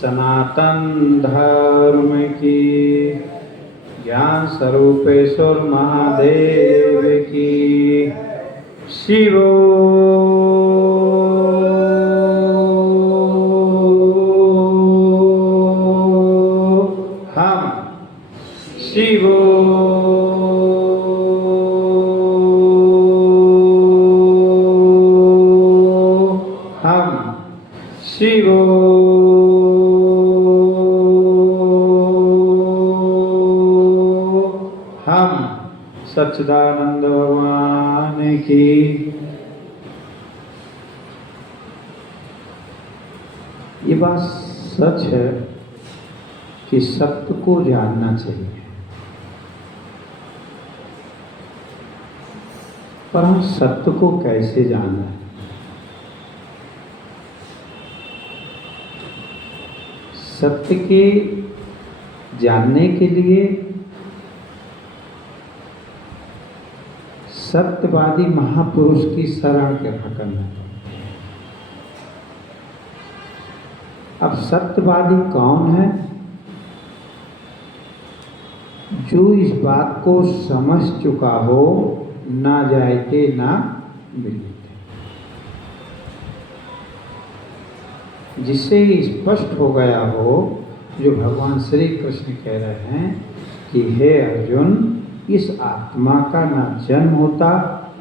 सनातन धर्म की, ज्ञान स्वरूपेश्वर महादेव की। शिवो हम, शिवो हम, शिवो हम। सच्चिदानंद भगवान की। ये बात सच है कि सत्य को जानना चाहिए, पर हम सत्य को कैसे जान रहे हैं? सत्य के जानने के लिए सत्यवादी महापुरुष की शरण के करना। अब सत्यवादी कौन है? जो इस बात को समझ चुका हो, ना जायते ना मिलते, जिससे स्पष्ट हो गया हो जो भगवान श्री कृष्ण कह रहे हैं कि हे अर्जुन, इस आत्मा का ना जन्म होता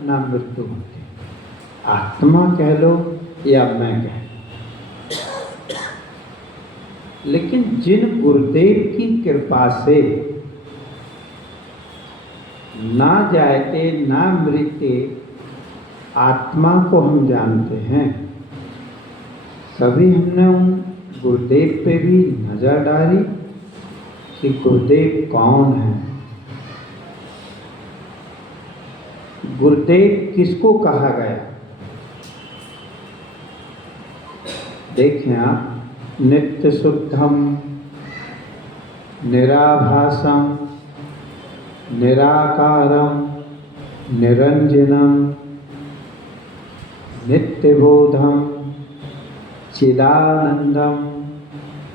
ना मृत्यु होती। आत्मा कह लो या मैं कह लो, लेकिन जिन गुरुदेव की कृपा से ना जायते ना मृत्य आत्मा को हम जानते हैं, कभी हमने उन गुरुदेव पे भी नजर डाली कि गुरुदेव कौन है? गुरुदेव किसको कहा गया? देखें आप, नित्य शुद्धम निराभासम निराकारम निरंजनम नित्यबोधम चिदानंदम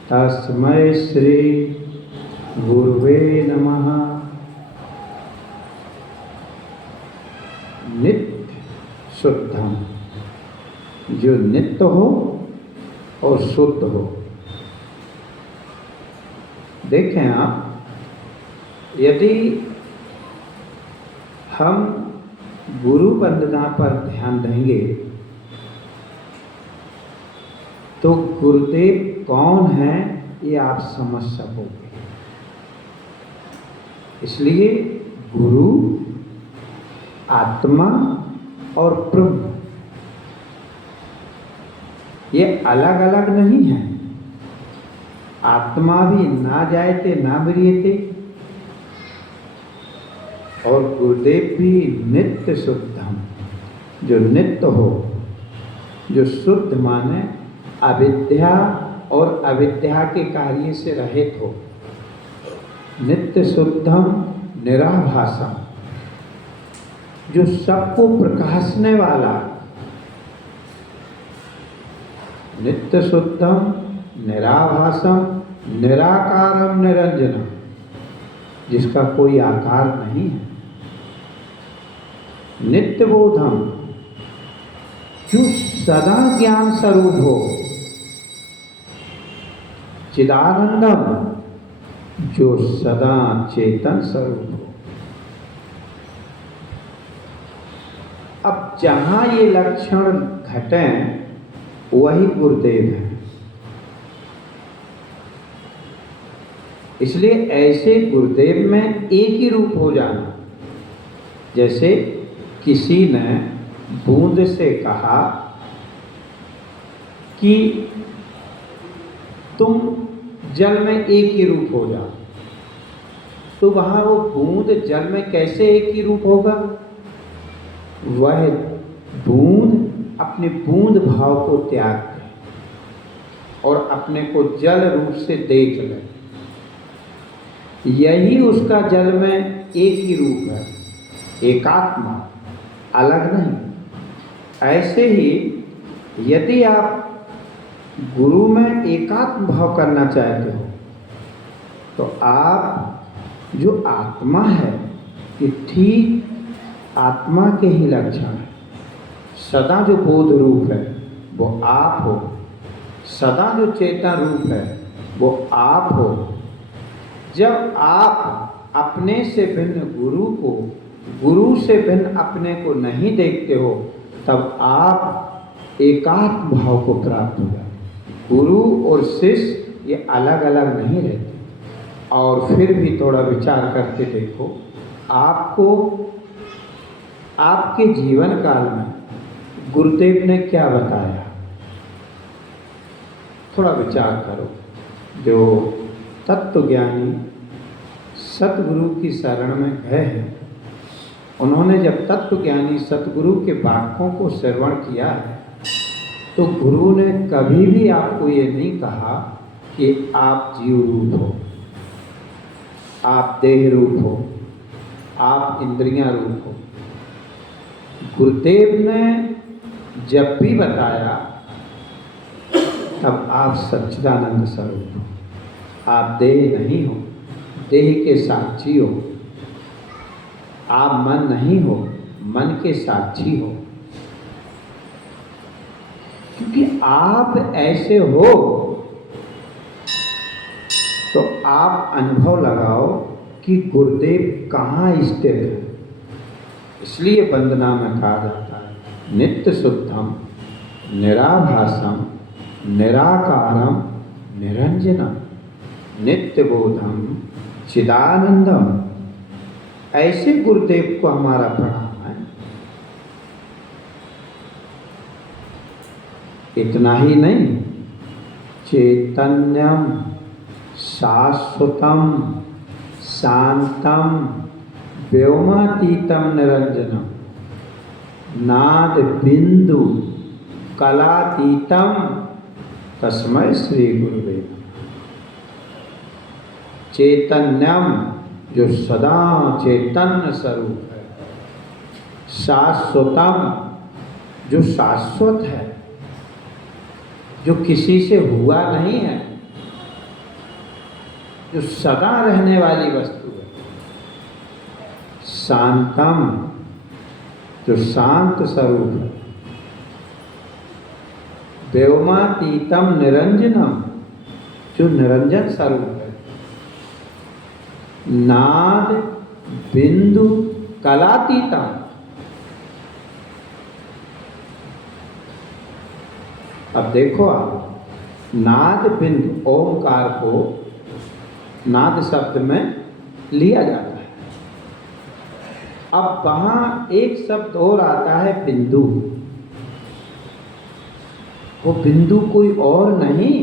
तस्मै श्री गुरुवे नमः। नित्य शुद्धम, जो नित्य हो और शुद्ध हो। देखें आप, यदि हम गुरु वंदना पर ध्यान देंगे तो गुरुदेव कौन है ये आप समझ सकोगे। इसलिए गुरु, आत्मा और ब्रह्म ये अलग अलग नहीं है। आत्मा भी ना जायते ना मृत्यते और गुरुदेव भी नित्य शुद्धम, जो नित्य हो, जो शुद्ध माने अविद्या और अविद्या के कार्य से रहित हो। नित्य शुद्धम निराभासम, जो सबको प्रकाशने वाला। नित्य शुद्धम निराभासम निराकारम निरंजनम, जिसका कोई आकार नहीं है। नित्यबोधम, जो सदा ज्ञान स्वरूप हो। चिदानंदम, जो सदा चेतन स्वरूप हो। अब जहां ये लक्षण घटें वही गुरुदेव है। इसलिए ऐसे गुरुदेव में एक ही रूप हो जाना। जैसे किसी ने बूंद से कहा कि तुम जल में एक ही रूप हो जाओ, तो वहां वो बूंद जल में कैसे एक ही रूप होगा? वह बूंद अपने बूंद भाव को त्याग दे और अपने को जल रूप से देख ले। यही उसका जल में एक ही रूप है, एकात्मा, अलग नहीं। ऐसे ही यदि आप गुरु में एकात्म भाव करना चाहते हो तो आप जो आत्मा है ये ठीक आत्मा के ही लक्षण है। सदा जो बोध रूप है वो आप हो, सदा जो चेतन रूप है वो आप हो। जब आप अपने से भिन्न गुरु को, गुरु से भिन्न अपने को नहीं देखते हो तब आप एकात्म भाव को प्राप्त हो जाते। गुरु और शिष्य ये अलग अलग नहीं रहते। और फिर भी थोड़ा विचार करके देखो, आपको आपके जीवन काल में गुरुदेव ने क्या बताया, थोड़ा विचार करो। जो तत्वज्ञानी सतगुरु की शरण में गए हैं, उन्होंने जब तत्वज्ञानी सतगुरु के वाक्यों को श्रवण किया है तो गुरु ने कभी भी आपको ये नहीं कहा कि आप जीव रूप हो, आप देह रूप हो, आप इंद्रियां रूप हो। गुरुदेव ने जब भी बताया तब आप सच्चिदानंद स्वरूप हो, आप देह नहीं हो, देह के साक्षी हो। आप मन नहीं हो, मन के साक्षी हो। क्योंकि आप ऐसे हो तो आप अनुभव लगाओ कि गुरुदेव कहाँ स्थित है। इसलिए वंदना में कहा जाता है नित्य शुद्धम निराभासम निराकारम निरंजनम नित्य बोधम चिदानंदम। ऐसे गुरुदेव को हमारा प्रणाम है। इतना ही नहीं, चैतन्यम शाश्वतम शांतम व्योमातीतम निरंजनम नाद बिंदु कलातीतम तस्मै श्री गुरुवे नमः। चैतन्यम जो सदा चैतन्य स्वरूप है, शाश्वतम जो शाश्वत है, जो किसी से हुआ नहीं है, जो सदा रहने वाली वस्तु है। शांतम जो शांत स्वरूप है। व्योमातीतम निरंजनम जो निरंजन स्वरूप है। नाद बिंदु कलातीतम अब देखो आप, नाद बिंदु ओंकार को नाद शब्द में लिया जाता है। अब वहाँ एक शब्द और आता है बिंदु। वो बिंदु कोई और नहीं,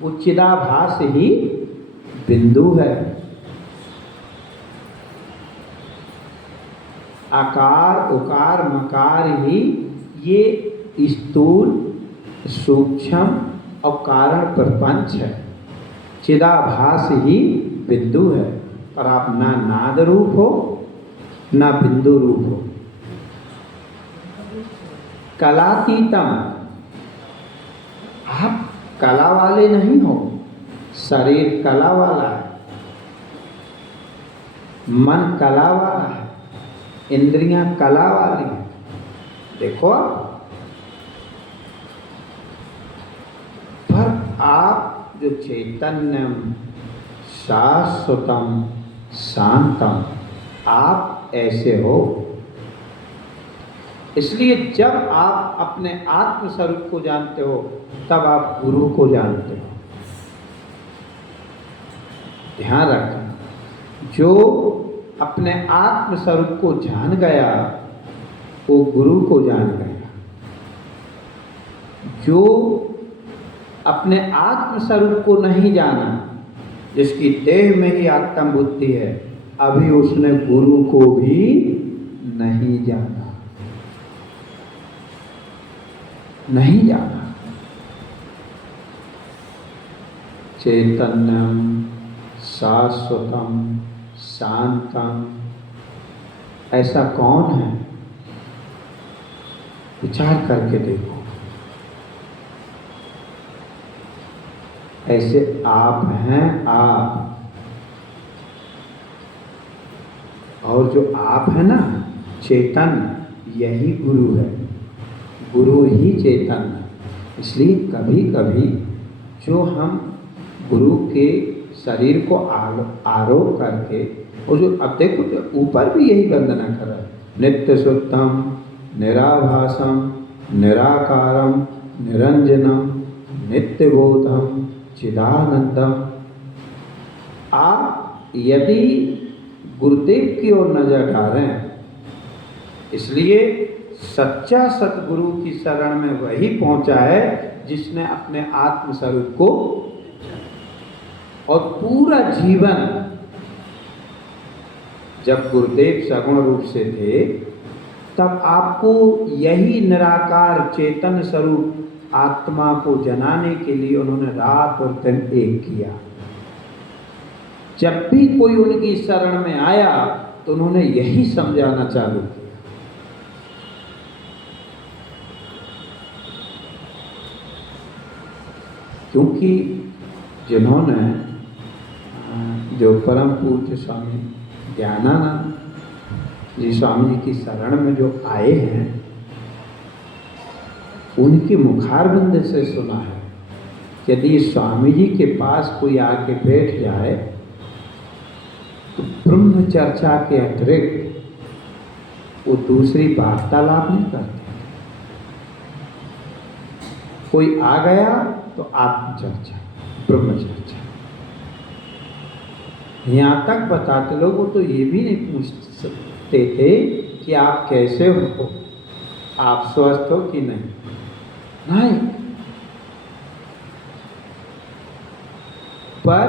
वो चिदाभास ही बिंदु है। आकार उकार मकार ही ये स्थूल सूक्ष्म और कारण प्रपंच है। चिदाभास ही बिंदु है। पर आप ना नाद रूप हो ना बिंदु रूप हो। कलातीतम आप कला वाले नहीं हो। शरीर कला वाला है, मन कला वाला है, इंद्रियां कला वाली हैं। देखो पर आप जो चैतन्यम शाश्वतम शांतम आप ऐसे हो। इसलिए जब आप अपने आत्म स्वरूप को जानते हो तब आप गुरु को जानते हो। ध्यान रखना, जो अपने आत्म स्वरूप को जान गया वो गुरु को जान गया। जो अपने आत्म स्वरूप को नहीं जाना, जिसकी देह में ही आत्म बुद्धि है, अभी उसने गुरु को भी नहीं जाना। नहीं जाना। चैतन्यम शाश्वतम शांतम ऐसा कौन है? विचार करके देखो। ऐसे आप हैं आप, और जो आप है ना चेतन, यही गुरु है, गुरु ही चेतन है। इसलिए कभी कभी जो हम गुरु के शरीर को आरोप करके, और जो अब देखो ऊपर भी यही वंदना कर रहा है, नित्य शुद्धम निराभासम निराकारम निरंजनम नित्यबोधम चिदानंदम। आप यदि गुरुदेव की ओर नजर डालें, इसलिए सच्चा सतगुरु की शरण में वही पहुंचा है जिसने अपने आत्म स्वरूप को और पूरा जीवन, जब गुरुदेव सगुण रूप से थे तब आपको यही निराकार चेतन स्वरूप आत्मा को जनाने के लिए उन्होंने रात और दिन एक किया। जब भी कोई उनकी शरण में आया तो उन्होंने यही समझाना चालू किया। क्योंकि जिन्होंने जो परम पूज्य स्वामी ज्ञानानंद जी स्वामी जी की शरण में जो आए हैं, उनके मुखारबिंद से सुना है, यदि स्वामी जी के पास कोई आके बैठ जाए तो ब्रह्म चर्चा के अतिरिक्त वो दूसरी वार्तालाप नहीं करते। कोई आ गया तो आत्म चर्चा, ब्रह्म चर्चा। यहाँ तक बताते लोग वो तो ये भी नहीं पूछ सकते थे कि आप कैसे हो, आप स्वस्थ हो कि नहीं, नहीं। पर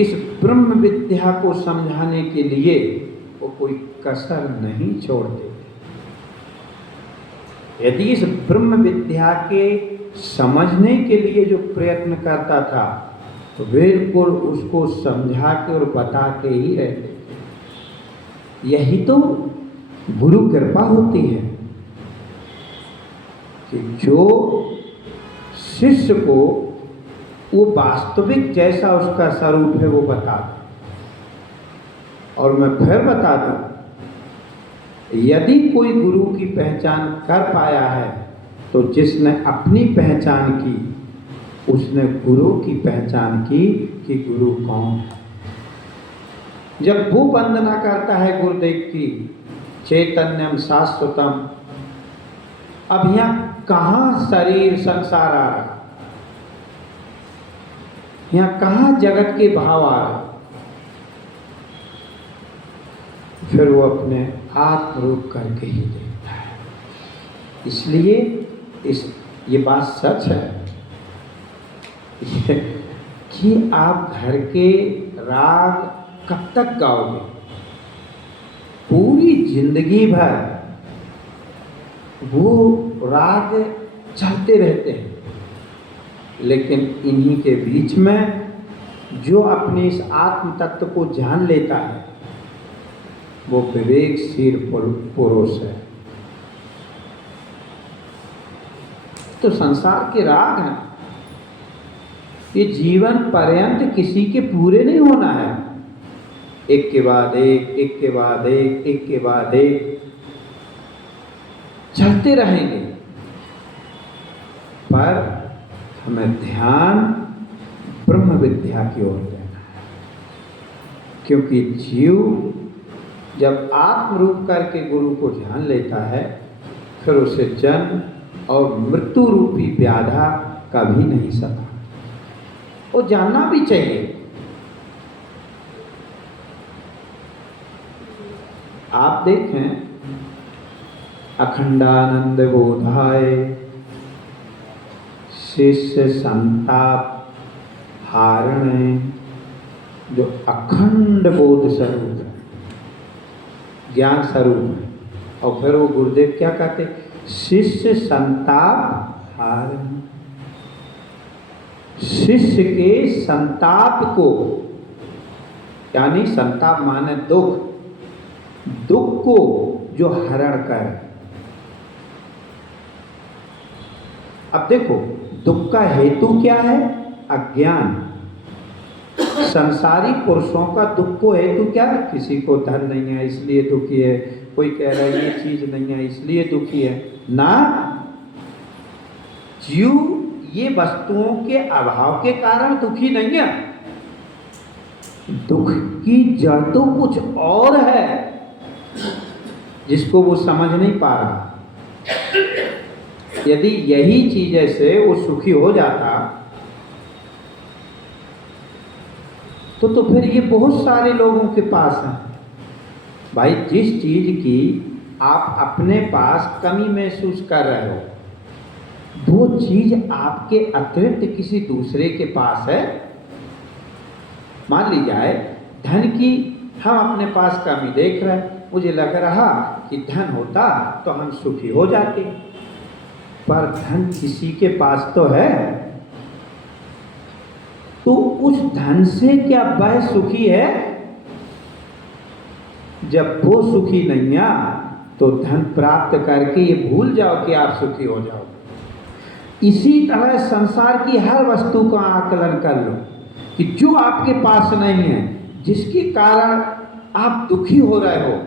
इस ब्रह्म विद्या को समझाने के लिए वो कोई कसर नहीं छोड़ते। यदि इस ब्रह्म विद्या के समझने के लिए जो प्रयत्न करता था तो बिल्कुल उसको समझा के और बता के ही रहते थे। यही तो गुरु कृपा होती है कि जो शिष्य को वो वास्तविक जैसा उसका स्वरूप है वो बता दे। और मैं फिर बता दूं, यदि कोई गुरु की पहचान कर पाया है तो जिसने अपनी पहचान की उसने गुरु की पहचान की कि गुरु कौन है। जब वो वंदना करता है गुरुदेव की चैतन्यम शाश्वतम, अब यहाँ कहाँ शरीर संसार आ रहा, यहाँ कहाँ जगत के भाव आ रहे, फिर वो अपने आत्म रूप करके ही देखता है। इसलिए ये बात सच है कि आप घर के राग कब तक गाओगे, पूरी जिंदगी भर वो राग चलते रहते हैं। लेकिन इन्हीं के बीच में जो अपने इस आत्म तत्व को जान लेता है वो विवेकशील पुरुष है। तो संसार के राग हैं, ये जीवन पर्यंत किसी के पूरे नहीं होना है, एक के बाद एक, एक के बाद एक, एक के बाद एक चलते रहेंगे। पर हमें ध्यान ब्रह्म विद्या की ओर देना है, क्योंकि जीव जब आत्म रूप करके गुरु को जान लेता है फिर उसे जन्म और मृत्यु रूपी व्याधा कभी नहीं सता। वो जानना भी चाहिए। आप देखें अखंडानंद बोधाय शिष्य संताप हारण, जो अखंड बोध स्वरूप है, ज्ञान स्वरूप है। और फिर वो गुरुदेव क्या कहते, शिष्य संताप हारण। शिष्य के संताप को, यानी संताप माने दुख, दुख को जो हरण कर। अब देखो दुख का हेतु क्या है, अज्ञान। संसारी पुरुषों का दुख को हेतु क्या है? किसी को धन नहीं है इसलिए दुखी है, कोई कह रहा है ये चीज नहीं है इसलिए दुखी है ना। जीव ये वस्तुओं के अभाव के कारण दुखी नहीं है। दुख की जड़ तो कुछ और है जिसको वो समझ नहीं पा रहा। यदि यही चीज से वो सुखी हो जाता तो फिर ये बहुत सारे लोगों के पास है। भाई जिस चीज की आप अपने पास कमी महसूस कर रहे हो वो चीज आपके अतिरिक्त किसी दूसरे के पास है। मान ली जाए धन की हम अपने पास कमी देख रहे हैं, मुझे लग रहा कि धन होता तो हम सुखी हो जाते, पर धन किसी के पास तो है, तो उस धन से क्या वह सुखी है? जब वो सुखी नहीं है तो धन प्राप्त करके ये भूल जाओ कि आप सुखी हो जाओ। इसी तरह संसार की हर वस्तु का आकलन कर लो कि जो आपके पास नहीं है, जिसके कारण आप दुखी हो रहे हो,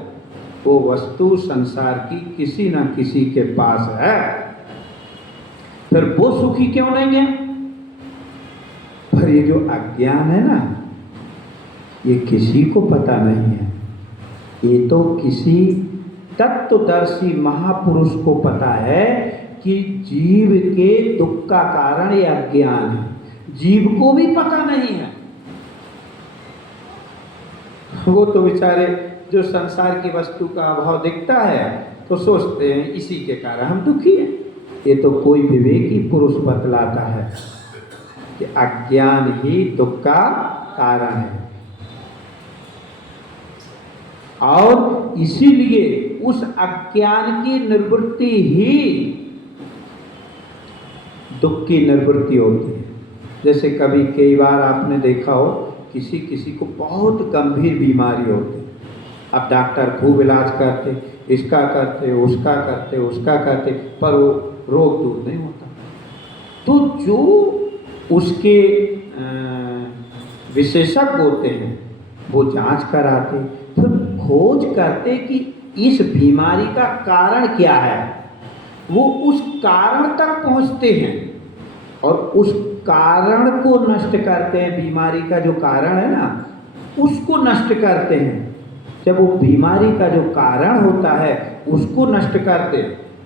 वो वस्तु संसार की किसी न किसी के पास है। फिर वो सुखी क्यों नहीं है? पर ये जो अज्ञान है ना, ये किसी को पता नहीं है। ये तो किसी तत्वदर्शी महापुरुष को पता है कि जीव के दुख का कारण ये अज्ञान है। जीव को भी पता नहीं है। वो तो बेचारे जो संसार की वस्तु का अभाव दिखता है तो सोचते हैं इसी के कारण हम दुखी हैं। ये तो कोई विवेकी पुरुष बतलाता है कि अज्ञान ही दुख का कारण है, और इसीलिए उस अज्ञान की निवृत्ति ही दुख की निवृत्ति होती है। जैसे कभी कई बार आपने देखा हो किसी किसी को बहुत गंभीर बीमारी होती है, अब डॉक्टर खूब इलाज करते, इसका करते उसका करते उसका करते, पर वो रोग दूर नहीं होता। तो जो उसके विशेषज्ञ होते हैं वो जांच कराते, फिर खोज करते कि इस बीमारी का कारण क्या है। वो उस कारण तक पहुंचते हैं और उस कारण को नष्ट करते हैं। बीमारी का जो कारण है ना, उसको नष्ट करते हैं। जब वो बीमारी का जो कारण होता है उसको नष्ट करते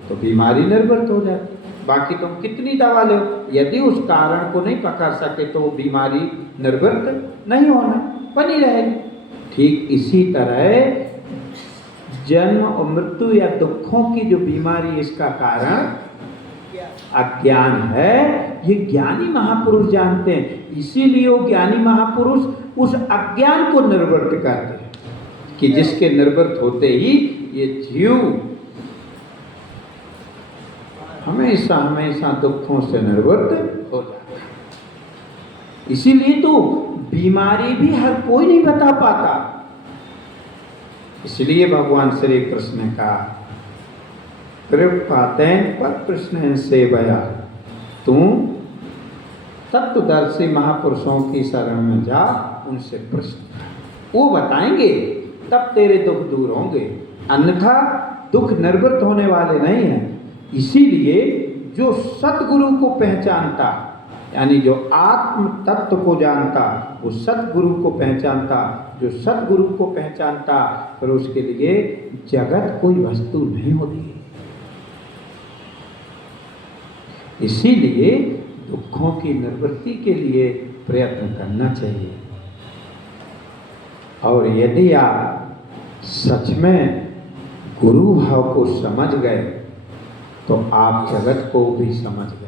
तो बीमारी निर्वृत्त हो जाती। बाकी तुम कितनी दवा लो, यदि उस कारण को नहीं पकड़ सके तो बीमारी निर्वृत्त नहीं होना, बनी रहेगी। ठीक इसी तरह जन्म और मृत्यु या दुखों की जो बीमारी, इसका कारण अज्ञान है। ये ज्ञानी महापुरुष जानते हैं, इसीलिए वो ज्ञानी महापुरुष उस अज्ञान को निर्वृत्त करते हैं कि जिसके निर्वृत्त होते ही ये जीव हमेशा हमेशा दुखों से निवृत्त हो जाता है। इसीलिए तो बीमारी भी हर कोई नहीं बता पाता। इसलिए भगवान श्री कृष्ण ने कहा कृपातेन पर कृष्ण सेवया, तू तत्वदर्शी महापुरुषों की शरण में जा, उनसे प्रश्न, वो बताएंगे तब तेरे दुख दूर होंगे, अन्यथा दुख निवृत्त होने वाले नहीं हैं। इसीलिए जो सतगुरु को पहचानता, यानी जो आत्म तत्व को जानता, वो सतगुरु को पहचानता। जो सतगुरु को पहचानता, फिर उसके लिए जगत कोई वस्तु नहीं होती। इसीलिए दुखों की निवृत्ति के लिए प्रयत्न करना चाहिए। और यदि आप सच में गुरु भाव को समझ गए तो आप जगत को भी समझ गए।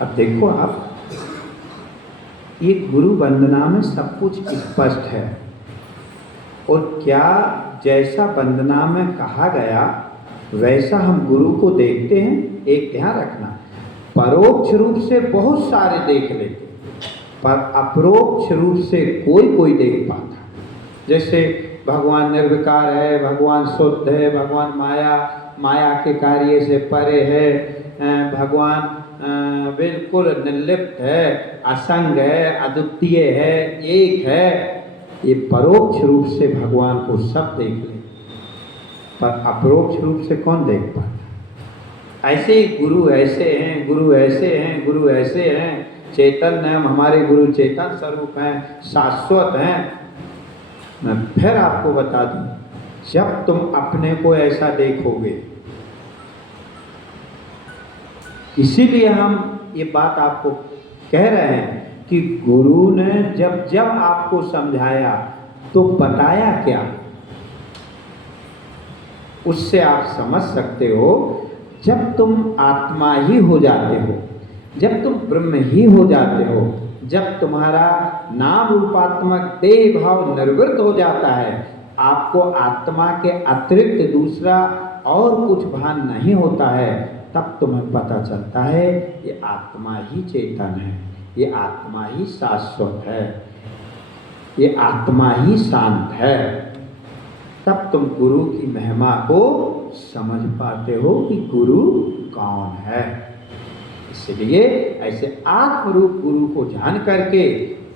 अब देखो आप, ये गुरु वंदना में सब कुछ स्पष्ट है, और क्या जैसा वंदना में कहा गया वैसा हम गुरु को देखते हैं। एक ध्यान रखना, परोक्ष रूप से बहुत सारे देख लेते, पर अपरोक्ष रूप से कोई कोई देख पाता। जैसे भगवान निर्विकार है, भगवान शुद्ध है, भगवान माया के कार्य से परे है, भगवान बिल्कुल निर्लिप्त है, असंग है, अद्वितीय है, एक है, ये परोक्ष रूप से भगवान को सब देख ले, पर अपरोक्ष रूप से कौन देख पाता। ऐसे ही गुरु ऐसे हैं, गुरु ऐसे हैं, गुरु ऐसे हैं, चैतन्य हम हमारे गुरु चेतन स्वरूप हैं, शाश्वत हैं। मैं फिर आपको बता दूं, जब तुम अपने को ऐसा देखोगे, इसीलिए हम ये बात आपको कह रहे हैं कि गुरु ने जब जब आपको समझाया तो बताया क्या, उससे आप समझ सकते हो। जब तुम आत्मा ही हो जाते हो, जब तुम ब्रह्म ही हो जाते हो, जब तुम्हारा नाम रूपात्मक देह भाव निर्वृत्त हो जाता है, आपको आत्मा के अतिरिक्त दूसरा और कुछ भान नहीं होता है, तब तुम्हें पता चलता है ये आत्मा ही चेतन है, ये आत्मा ही शाश्वत है, ये आत्मा ही शांत है। तब तुम गुरु की महिमा को समझ पाते हो कि गुरु कौन है। इसलिए ऐसे आत्मरूप गुरु को जान करके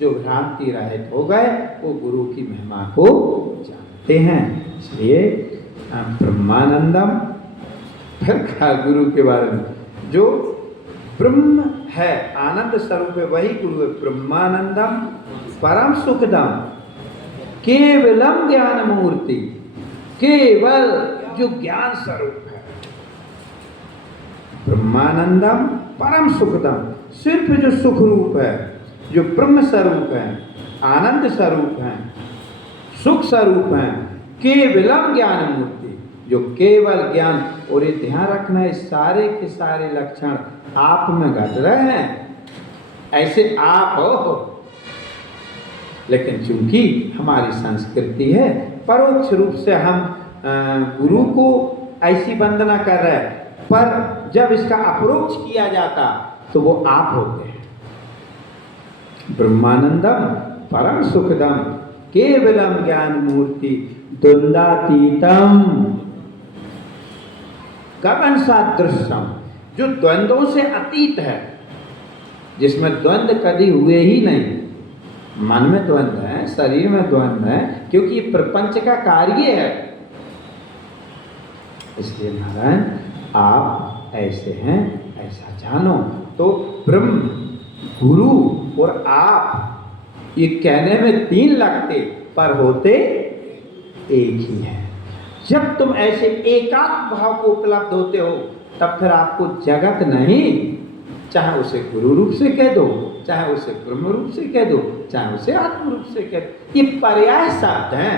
जो भ्रांति रहित हो गए, वो गुरु की महिमा को जानते हैं। इसलिए ब्रह्मानंदम, फिर कहा गुरु के बारे में, जो ब्रह्म है, आनंद स्वरूप है, वही गुरु है। ब्रह्मानंदम परम सुखदम केवलम ज्ञान मूर्ति, केवल जो ज्ञान स्वरूप है। ब्रह्मानंदम परम सुखदम, सिर्फ जो सुख रूप है, जो ब्रह्म स्वरूप है, आनंद स्वरूप है, सुख स्वरूप है, केवलम ज्ञान मूर्ति, जो केवल ज्ञान। और ये ध्यान रखना है, सारे के सारे लक्षण आप में घट रहे हैं, ऐसे आप हो, लेकिन चूंकि हमारी संस्कृति है, परोक्ष रूप से हम गुरु को ऐसी वंदना कर रहे हैं, पर जब इसका अपरोक्ष किया जाता तो वो आप होते हैं। ब्रह्मानंदम परम सुखदम केवलम ज्ञान मूर्ति द्वंद्वातीतम गगन सादृश्यम, जो द्वंद्वों से अतीत है, जिसमें द्वंद्व कभी हुए ही नहीं। मन में द्वंद्व है, शरीर में द्वंद्व है, क्योंकि ये प्रपंच का कार्य है। इसलिए नारायण आप ऐसे हैं, ऐसा जानो। तो ब्रह्म, गुरु और आप, ये कहने में तीन लगते पर होते एक ही है। जब तुम ऐसे एकात्म भाव को उपलब्ध होते हो, तब फिर आपको जगत नहीं, चाहे उसे गुरु रूप से कह दो, चाहे उसे ब्रह्म रूप से कह दो, चाहे उसे आत्म रूप से कह दो, ये पर्याय शब्द हैं।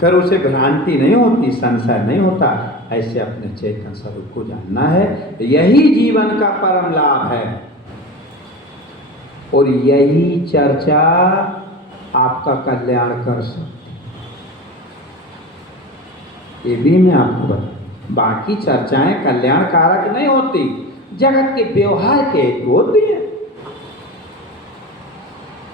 फिर उसे भ्रांति नहीं होती, संशय नहीं होता। ऐसे अपने चेतन स्वरूप को जानना है, यही जीवन का परम लाभ है। और यही चर्चा आपका कल्याण कर सकती, ये भी मैं आपको बता। बाकी चर्चाएं कल्याण कारक नहीं होती, जगत के व्यवहार के होती है।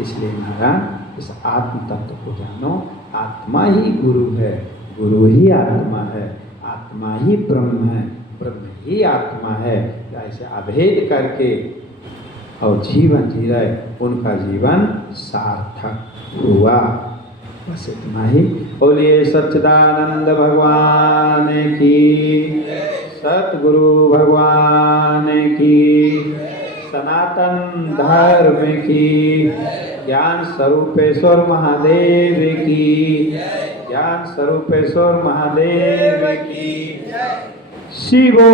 इसलिए नारायण इस आत्म तत्व को जानो। आत्मा ही गुरु है, गुरु ही आत्मा है, आत्मा ही ब्रह्म है, ब्रह्म ही आत्मा है। ऐसे अभेद करके और जीवन जी रहे, उनका जीवन सार्थक हुआ। बस इतना ही। बोलिए सच्चिदानंद भगवान की, सतगुरु भगवान की, सनातन धर्म की, ज्ञान स्वरूपेश्वर महादेव की, ज्ञान स्वरूपेश्वर महादेव की। शिवो